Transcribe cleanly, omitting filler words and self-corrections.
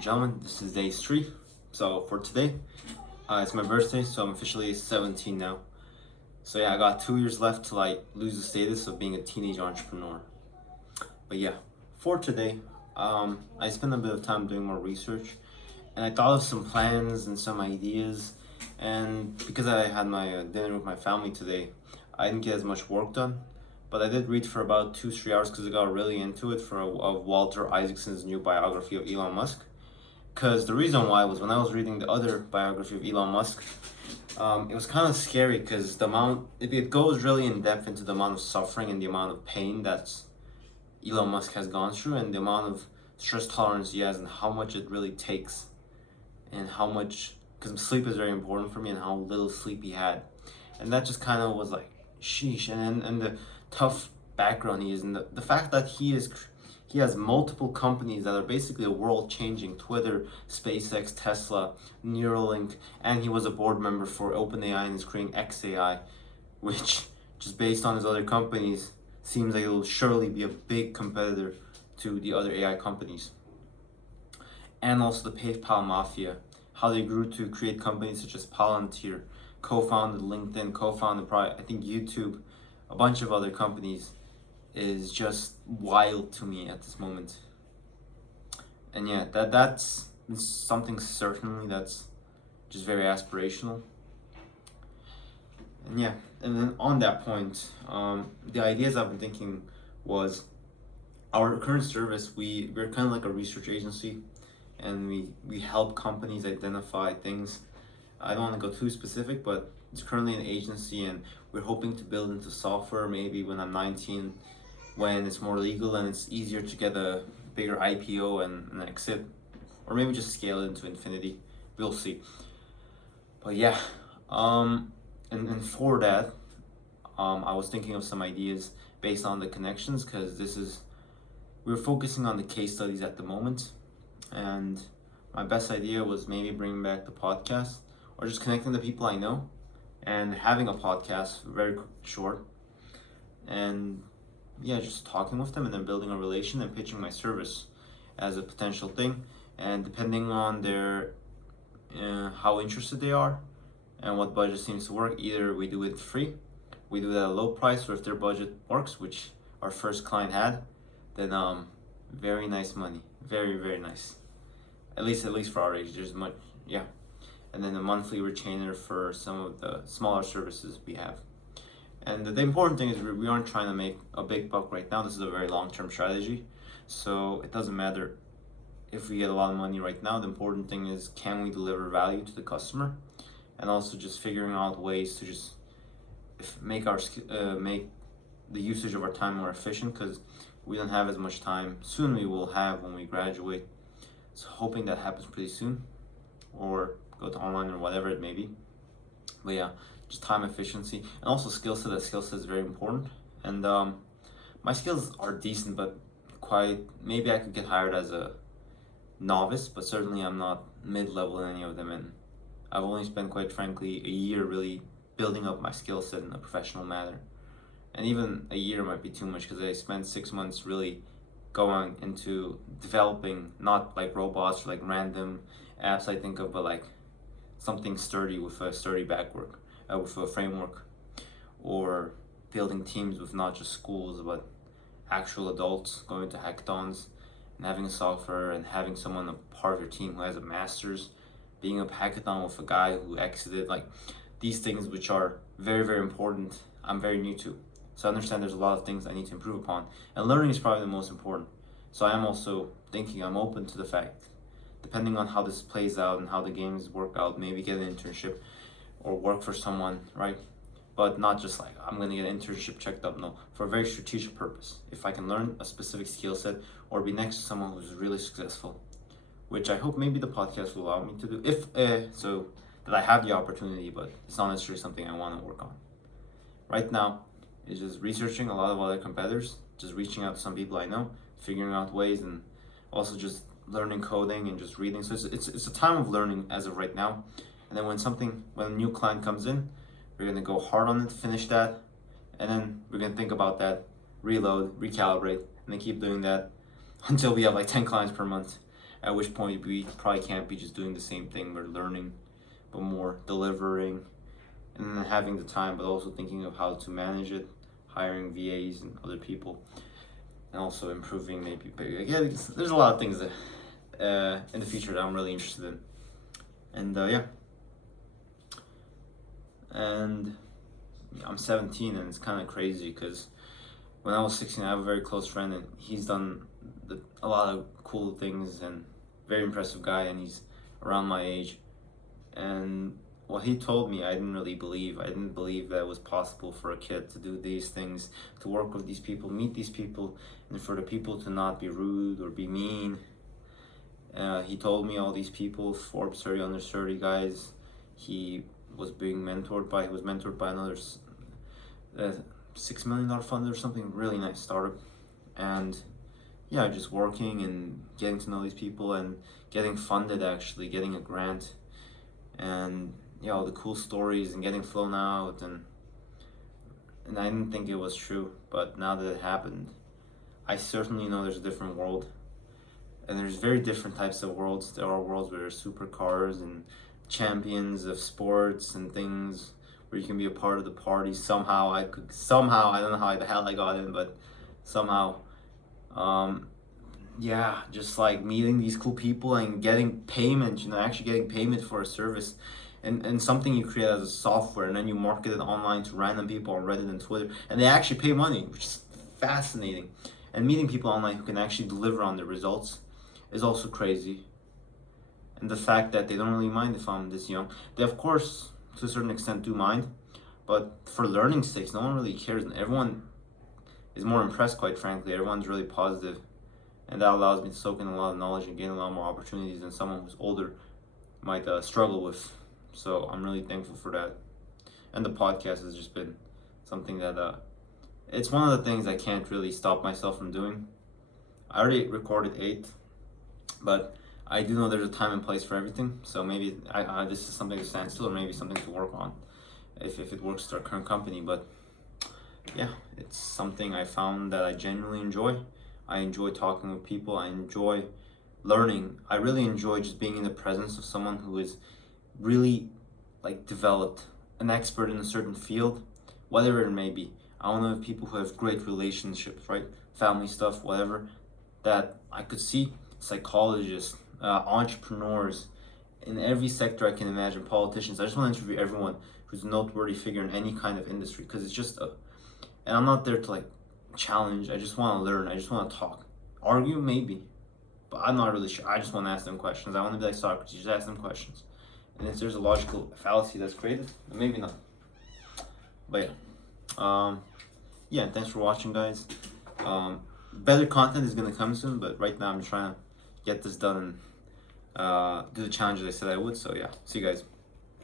and gentlemen, this is day 3. So for today, it's my birthday, so I'm officially 17 now. So yeah, I got 2 years left till I lose the status of being a teenage entrepreneur. But yeah, for today, I spent a bit of time doing more research, and I thought of some plans and some ideas. And because I had my dinner with my family today, I didn't get as much work done. But I did read for about 2-3 hours because I got really into it of Walter Isaacson's new biography of Elon Musk. Because the reason why was when I was reading the other biography of Elon Musk, it was kind of scary because it goes really in depth into the amount of suffering and the amount of pain that Elon Musk has gone through and the amount of stress tolerance he has and how much it really takes and how much, because sleep is very important for me, and how little sleep he had. And that just kind of was like, sheesh. And the tough background he is, and the fact that he has multiple companies that are basically a world changing: Twitter, SpaceX, Tesla, Neuralink, and he was a board member for OpenAI and is creating XAI, which, just based on his other companies, seems like it will surely be a big competitor to the other AI companies. And also the PayPal mafia, how they grew to create companies such as Palantir, co-founded LinkedIn, co-founded probably, I think, YouTube, a bunch of other companies, is just wild to me at this moment. And yeah, that's something certainly that's just very aspirational. And yeah, and then on that point, the ideas I've been thinking was our current service. We're kind of like a research agency, and we help companies identify things. I don't want to go too specific, but it's currently an agency, and we're hoping to build into software maybe when I'm 19, when it's more legal and it's easier to get a bigger IPO and an exit, or maybe just scale it into infinity. We'll see. But yeah, and for that, I was thinking of some ideas based on the connections, because we're focusing on the case studies at the moment, and my best idea was maybe bringing back the podcast or just connecting the people I know and having a podcast very short, and yeah, just talking with them and then building a relation and pitching my service as a potential thing. And depending on their how interested they are and what budget seems to work, either we do it free, we do it at a low price, or if their budget works, which our first client had, then very nice money, very very nice. At least for our age, there's much, yeah. And then a monthly retainer for some of the smaller services we have. And the important thing is we aren't trying to make a big buck right now. This is a very long-term strategy. So it doesn't matter if we get a lot of money right now. The important thing is, can we deliver value to the customer? And also just figuring out ways to just make the usage of our time more efficient, because we don't have as much time. Soon we will have when we graduate. So hoping that happens pretty soon, or go to online or whatever it may be. But yeah, just time efficiency and also skill set. That skill set is very important. And my skills are decent, but maybe I could get hired as a novice, but certainly I'm not mid-level in any of them. And I've only spent, quite frankly, a year really building up my skill set in a professional manner. And even a year might be too much, because I spent 6 months really going into developing, not like robots or like random apps I think of, but like something sturdy with a sturdy with a framework, or building teams with not just schools but actual adults, going to hackathons and having a software and having someone a part of your team who has a master's, being a hackathon with a guy who exited, like these things which are very very important. I'm very new to, so I understand there's a lot of things I need to improve upon, and learning is probably the most important. So I am also thinking, I'm open to the fact, depending on how this plays out and how the games work out, maybe get an internship or work for someone, right? But not just like, I'm gonna get an internship checked up. No, for a very strategic purpose. If I can learn a specific skill set or be next to someone who's really successful, which I hope maybe the podcast will allow me to do, so that I have the opportunity, but it's not necessarily something I want to work on. Right now, it's just researching a lot of other competitors, just reaching out to some people I know, figuring out ways, and also just learning coding and just reading. So it's a time of learning as of right now. And then when a new client comes in, we're gonna go hard on it, finish that, and then we're gonna think about that, reload, recalibrate, and then keep doing that until we have like 10 clients per month. At which point we probably can't be just doing the same thing. We're learning, but more delivering, and then having the time, but also thinking of how to manage it, hiring VAs and other people, and also improving maybe. Again, there's a lot of things that in the future that I'm really interested in, and yeah. And I'm 17, and it's kind of crazy because when I was 16, I have a very close friend, and he's done a lot of cool things, and very impressive guy, and he's around my age. And what he told me, I didn't really believe. I didn't believe that it was possible for a kid to do these things, to work with these people, meet these people, and for the people to not be rude or be mean. He told me all these people, Forbes 30 under 30 guys, he was mentored by another $6 million fund or something, really nice startup. And yeah, just working and getting to know these people and getting funded, actually getting a grant, and yeah, all the cool stories and getting flown out, and I didn't think it was true, but now that it happened, I certainly know there's a different world, and there's very different types of worlds. There are worlds where there's supercars and champions of sports and things where you can be a part of the party. Somehow I don't know how the hell I got in, but somehow, yeah, just like meeting these cool people and getting payment, actually getting payment for a service, and something you create as a software, and then you market it online to random people on Reddit and Twitter, and they actually pay money, which is fascinating. And meeting people online who can actually deliver on the results is also crazy. And the fact that they don't really mind if I'm this young. They, of course, to a certain extent do mind, but for learning sakes, no one really cares. And everyone is more impressed, quite frankly. Everyone's really positive, and that allows me to soak in a lot of knowledge and gain a lot more opportunities than someone who's older might struggle with. So I'm really thankful for that. And the podcast has just been something that it's one of the things I can't really stop myself from doing. I already recorded 8, but I do know there's a time and place for everything. So maybe this is something to stand still, or maybe something to work on if it works to our current company. But yeah, it's something I found that I genuinely enjoy. I enjoy talking with people. I enjoy learning. I really enjoy just being in the presence of someone who is really like developed, an expert in a certain field, whatever it may be. I want to have people who have great relationships, right? Family stuff, whatever, that I could see psychologists, entrepreneurs in every sector I can imagine, politicians. I just want to interview everyone who's a noteworthy figure in any kind of industry, because it's just and I'm not there to like challenge. I just want to learn. I just want to talk. Argue, maybe, but I'm not really sure. I just want to ask them questions. I want to be like Socrates, just ask them questions. And if there's a logical fallacy that's created, then maybe not. But yeah, thanks for watching, guys. Better content is gonna come soon, but right now I'm trying to get this done and do the challenges I said I would. So yeah, see you guys.